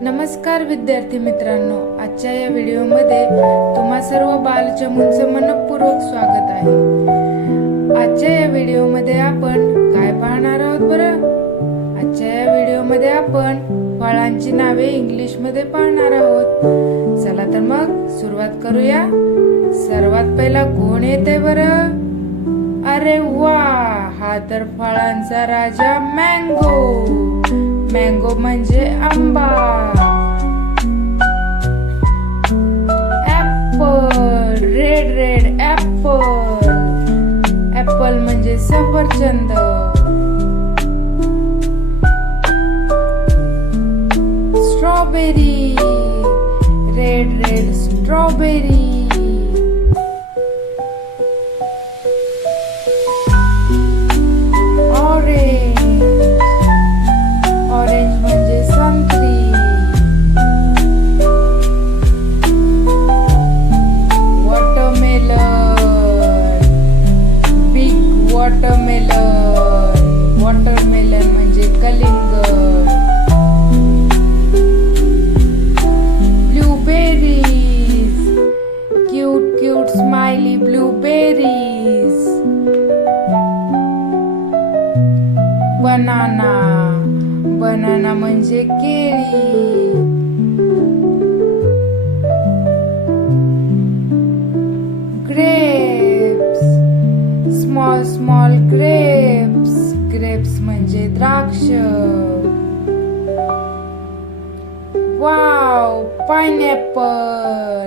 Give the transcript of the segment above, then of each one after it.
नमस्कार विद्यार्थी मित्रांनो आजच्या या व्हिडिओमध्ये तुम्हा सर्व बालचमूंचं मनपूर्वक स्वागत आहे. आजच्या या व्हिडिओमध्ये आपण काय पाहणार आहोत बरं? आजच्या या व्हिडिओमध्ये आपण फळांची नावे इंग्लिशमध्ये पाहणार आहोत. चला तर मग सुरुवात करूया. सर्वात पहिला कोण येते बरं? अरे वा! हा तर फळांचा राजा मँगो! मँगो म्हणजे आंबा. Apple red red apple apple म्हणजे सफरचंद. Strawberry red red strawberry watermelon म्हणजे कलिंगड. Blueberries cute cute smiley blueberries banana banana म्हणजे केळी. स्मॉल ग्रेप्स ग्रेप्स म्हणजे द्राक्ष. Wow pineapple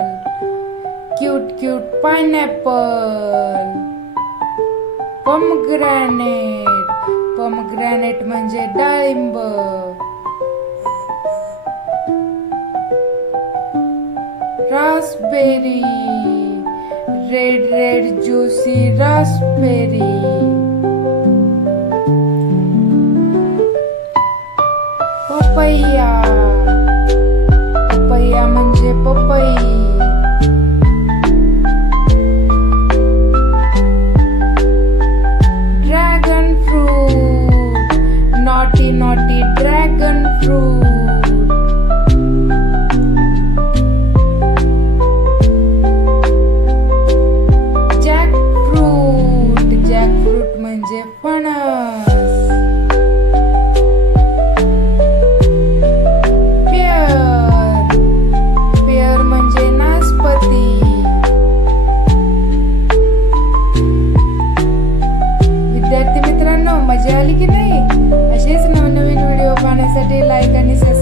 cute cute pineapple pomegranate pomegranate म्हणजे डाळिंब. Raspberry red red juicy raspberry पपैया पपैया म्हणजे पपई मजा आली की नाही? असेच नवनवीन व्हिडिओ पाहण्यासाठी लाईक आणि सबस्क्राईब